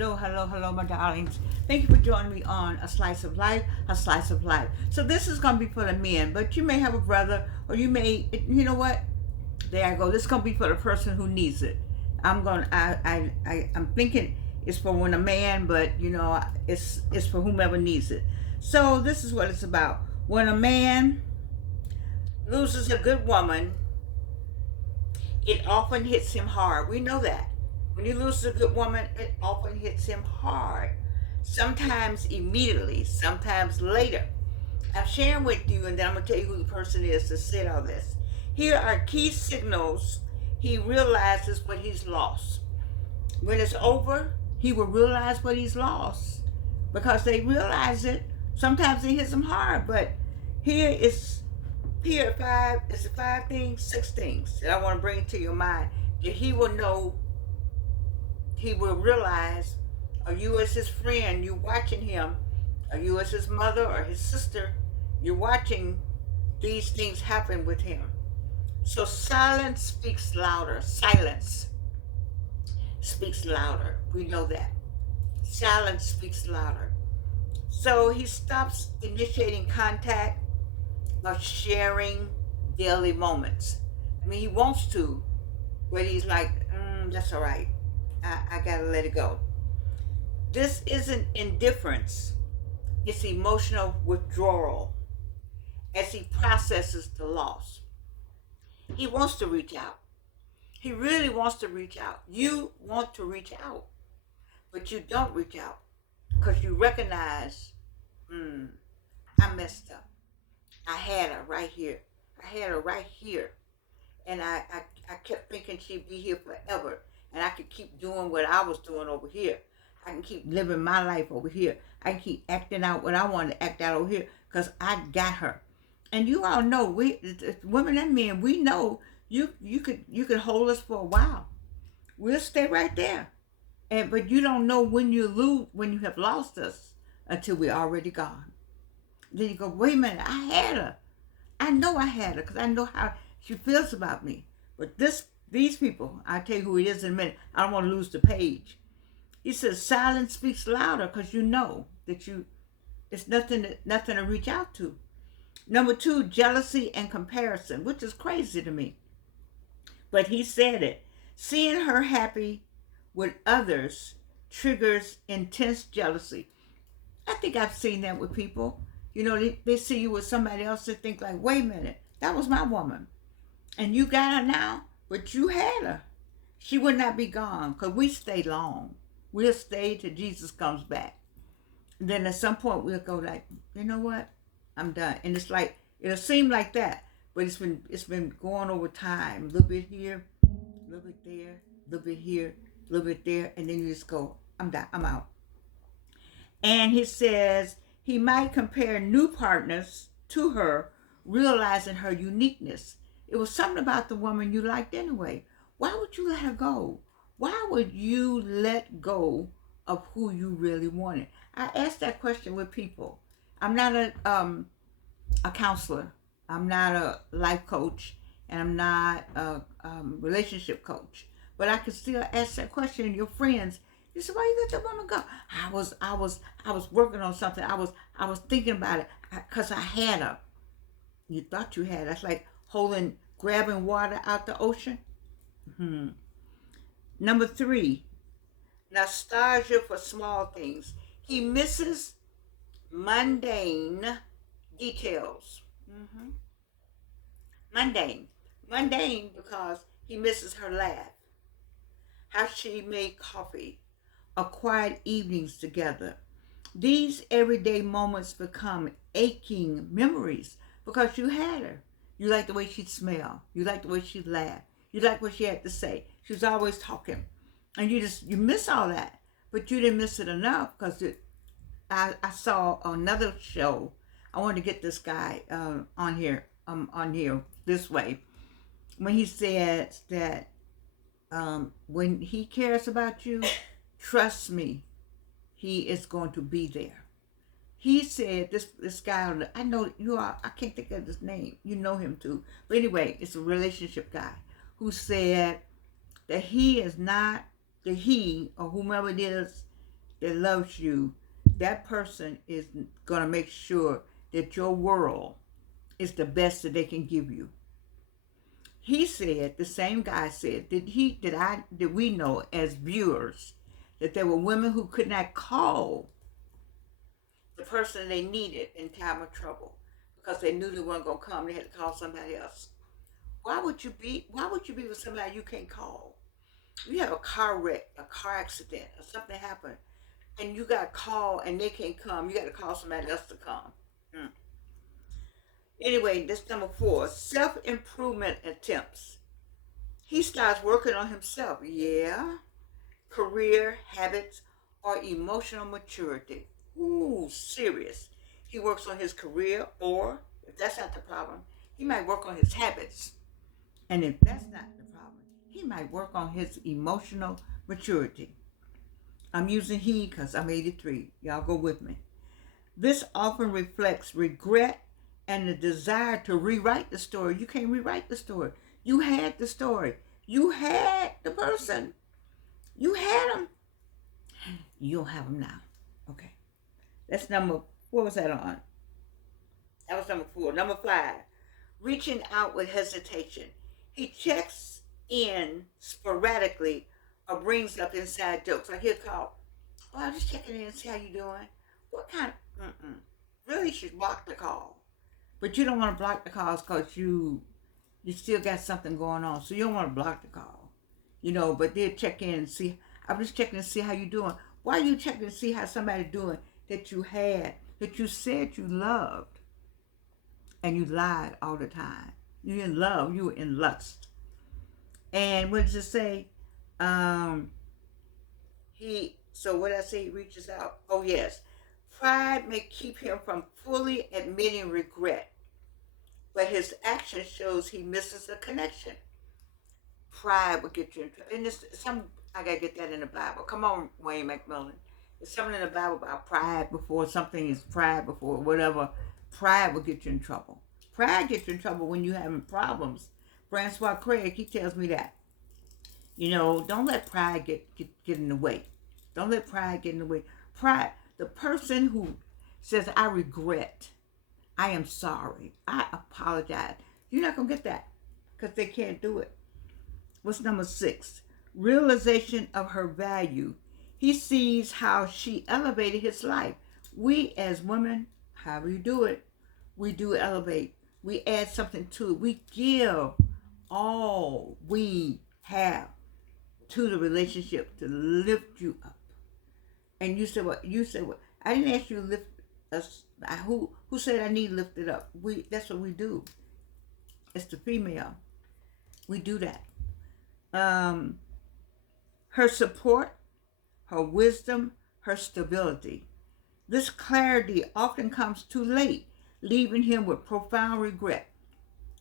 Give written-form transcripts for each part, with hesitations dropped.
Hello, hello, hello, my darlings. Thank you for joining me on A Slice of Life, A Slice of Life. So this is going to be for the men, but you may have a brother, or you may, you know what? There I go. This is going to be for the person who needs it. I'm thinking it's for when a man, but it's for whomever needs it. So this is what it's about. When a man loses a good woman, it often hits him hard. We know that. When he loses a good woman, it often hits him hard. Sometimes immediately, sometimes later. I'm sharing with you, and then I'm going to tell you who the person is that said all this. Here are key signals he realizes what he's lost. When it's over, he will realize what he's lost because they realize it. Sometimes it hits him hard, but here is here five. Is it 5 things, 6 things that I want to bring to your mind that he will know. He will realize, or you as his friend, you watching him, or you as his mother or his sister, you're watching these things happen with him. So silence speaks louder. Silence speaks louder. We know that. Silence speaks louder. So he stops initiating contact or sharing daily moments. I mean, he wants to, but he's like, that's all right. I gotta let it go. This isn't indifference, it's emotional withdrawal as he processes the loss. He wants to reach out. He really wants to reach out. You want to reach out, but you don't reach out because you recognize, I messed up. I had her right here. I had her right here. And I kept thinking she'd be here forever. And I could keep doing what I was doing over here. I can keep living my life over here. I can keep acting out what I want to act out over here because I got her. And you all know, we women and men, we know you could hold us for a while. We'll stay right there. But you don't know when you have lost us until we're already gone. Then you go, wait a minute, I had her. I know I had her because I know how she feels about me. But these people, I'll tell you who it is in a minute. I don't want to lose the page. He says silence speaks louder because you know that it's nothing to reach out to. Number 2, jealousy and comparison, which is crazy to me. But he said it. Seeing her happy with others triggers intense jealousy. I think I've seen that with people. They see you with somebody else and think like, wait a minute, that was my woman. And you got her now, but you had her. She would not be gone because we stay long. We'll stay till Jesus comes back. And then at some point we'll go like, you know what? I'm done. And it's like, it'll seem like that, but it's been going over time. A little bit here, a little bit there, a little bit here, a little bit there, and then you just go, I'm done, I'm out. And he says he might compare new partners to her, realizing her uniqueness. It was something about the woman you liked anyway. Why would you let her go? Why would you let go of who you really wanted? I ask that question with people. I'm not a counselor. I'm not a life coach, and I'm not a relationship coach. But I can still ask that question. And your friends, you say, why you let that woman go? I was working on something. I was thinking about it because I had her. You thought you had her. That's like grabbing water out the ocean. Number 3, nostalgia for small things. He misses mundane details. Mundane because he misses her laugh, how she made coffee, or quiet evenings together. These everyday moments become aching memories because you had her. You like the way she'd smell. You like the way she'd laugh. You like what she had to say. She was always talking. And you miss all that. But you didn't miss it enough because I saw another show. I wanted to get this guy on here this way. When he says that when he cares about you, trust me, he is going to be there. He said, this guy, I know you are, I can't think of his name. You know him too. But anyway, it's a relationship guy who said that he is not, that he or whomever it is that loves you, that person is going to make sure that your world is the best that they can give you. He said, the same guy said, did we know as viewers that there were women who could not call the person they needed in time of trouble because they knew they weren't gonna come. They had to call somebody else. Why would you be with somebody you can't call? You have a car wreck, a car accident, or something happened, and you got to call and they can't come. You got to call somebody else to come. Mm. Anyway, this number 4, self-improvement attempts. He starts working on himself. Yeah. Career, habits, or emotional maturity. Ooh, serious. He works on his career, or if that's not the problem, he might work on his habits. And if that's not the problem, he might work on his emotional maturity. I'm using he because I'm 83. Y'all go with me. This often reflects regret and the desire to rewrite the story. You can't rewrite the story. You had the story. You had the person. You had them. You don't have them now. Okay. That's what was that on? That was number 4. Number 5, reaching out with hesitation. He checks in sporadically or brings up inside jokes. Like he'll call, oh, I'm just checking in and see how you doing. What kind of, really you should block the call. But you don't want to block the calls because you still got something going on. So you don't want to block the call. But they'll check in and see, I'm just checking to see how you doing. Why are you checking to see how somebody doing that you had, that you said you loved, and you lied all the time? You didn't love, you were in lust. And what does it say? So what I say, he reaches out. Oh, yes. Pride may keep him from fully admitting regret, but his action shows he misses a connection. Pride will get you in trouble. And I gotta get that in the Bible. Come on, Wayne McMillan. There's something in the Bible about pride before something is pride before whatever. Pride will get you in trouble. Pride gets you in trouble when you're having problems. Francois Craig, he tells me that. Don't let pride get in the way. Don't let pride get in the way. Pride, the person who says, I regret, I am sorry, I apologize, you're not going to get that because they can't do it. What's number 6? Realization of her value. He sees how she elevated his life. We as women, however you do it, we do elevate. We add something to it. We give all we have to the relationship to lift you up. And you said what? I didn't ask you to lift us. Who said I need lifted up? That's what we do. It's the female. We do that. Her support, her wisdom, her stability. This clarity often comes too late, leaving him with profound regret.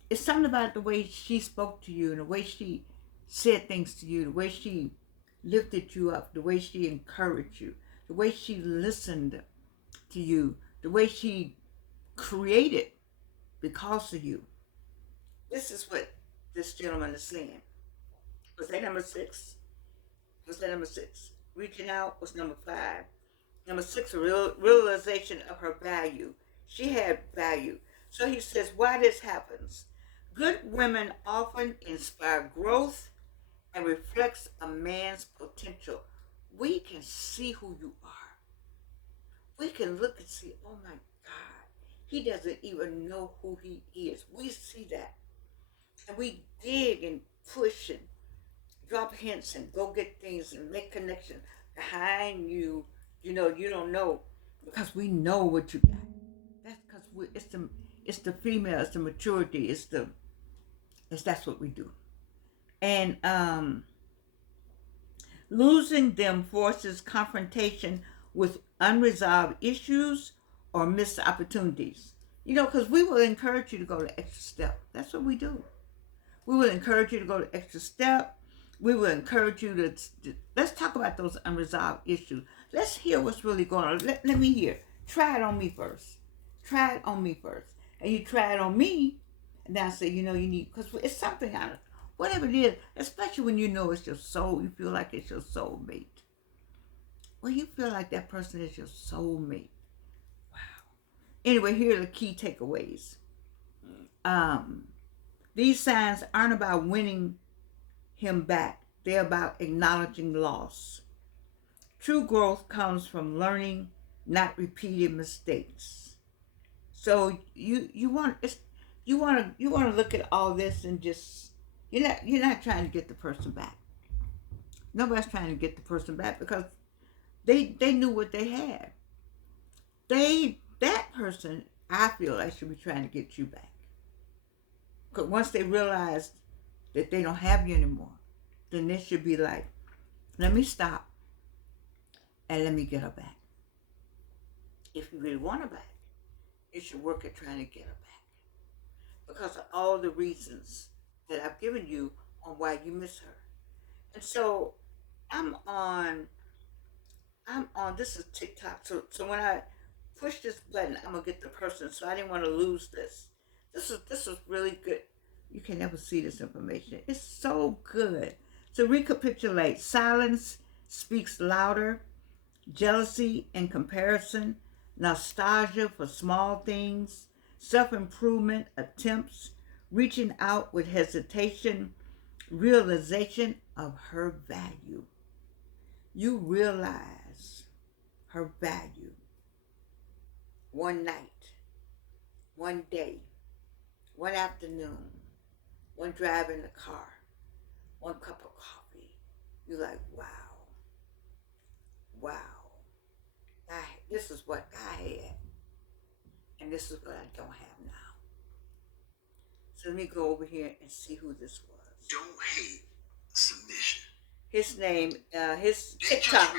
It's something about the way she spoke to you and the way she said things to you, the way she lifted you up, the way she encouraged you, the way she listened to you, the way she created because of you. This is what this gentleman is saying. Was that number 6? Reaching out was number 5. Number 6, realization of her value. She had value. So he says, why this happens. Good women often inspire growth and reflects a man's potential. We can see who you are. We can look and see, oh my God, he doesn't even know who he is. We see that. And we dig and push and drop hints and go get things and make connections behind you. You don't know because we know what you got. That's because it's the female, it's the maturity, that's what we do. And losing them forces confrontation with unresolved issues or missed opportunities. Because we will encourage you to go the extra step. That's what we do. We will encourage you to go the extra step. We will encourage you to let's talk about those unresolved issues. Let's hear what's really going on. Let me hear. Try it on me first. And you try it on me, and then I say, you need, because it's something out of whatever it is, especially when it's your soul, you feel like it's your soulmate. Well, you feel like that person is your soulmate. Wow. Anyway, here are the key takeaways. These signs aren't about winning him back. They're about acknowledging loss. True growth comes from learning, not repeating mistakes. So you want to look at all this and just you're not trying to get the person back. Nobody's trying to get the person back because they knew what they had. That person, I feel like, should be trying to get you back. Because once they realize that they don't have you anymore, then they should be like, let me stop and let me get her back. If you really want her back, you should work at trying to get her back. Because of all the reasons that I've given you on why you miss her. And so I'm on this is TikTok. So when I push this button, I'm gonna get the person. So I didn't want to lose this. This was really good. You can never see this information. It's so good. So recapitulate. Silence speaks louder. Jealousy and comparison. Nostalgia for small things. Self-improvement attempts. Reaching out with hesitation. Realization of her value. You realize her value. One night, one day, one afternoon, one drive in the car, one cup of coffee. You're like, wow, this is what I had, and this is what I don't have now. So let me go over here and see who this was. Don't hate submission. His name, his TikTok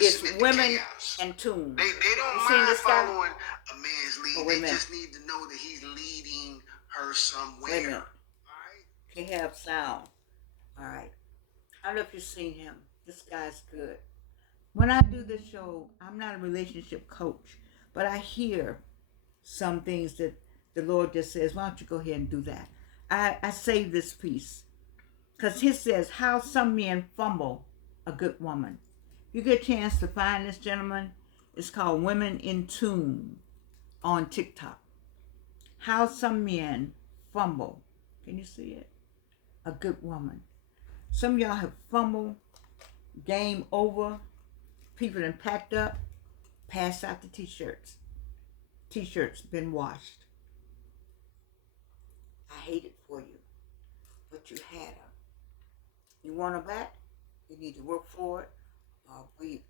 is Women and Tune. They don't mind following a man's lead. They just need to know that he's leading her somewhere. Wait a minute. All right? Can have sound. All right. I don't know if you've seen him. This guy's good. When I do this show, I'm not a relationship coach, but I hear some things that the Lord just says, why don't you go ahead and do that? I save this piece. Because he says, how some men fumble a good woman. You get a chance to find this gentleman. It's called Women in Tune on TikTok. How some men fumble. Can you see it? A good woman. Some of y'all have fumbled. Game over. People have packed up. Passed out the t-shirts. T-shirts been washed. I hate it for you. But you had her. You want her back? You need to work for it.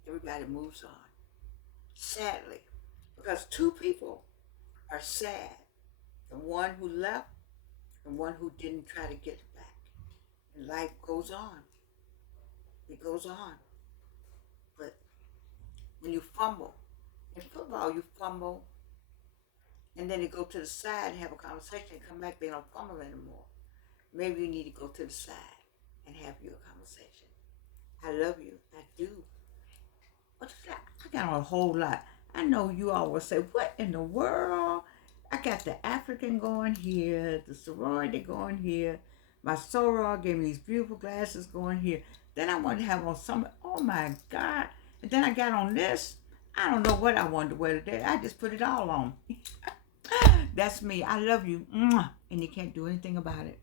Everybody moves on. Sadly, because two people are sad. The one who left and one who didn't try to get it back. And life goes on. It goes on. But when you fumble, in football you fumble, and then you go to the side and have a conversation and come back, they don't fumble anymore. Maybe you need to go to the side and have your conversation. I love you. I do. What's that? I got a whole lot. I know you all will say, what in the world? I got the African going here, the sorority going here, my soror gave me these beautiful glasses going here. Then I wanted to have on some, oh my God. And then I got on this. I don't know what I wanted to wear today. I just put it all on. That's me. I love you. And you can't do anything about it.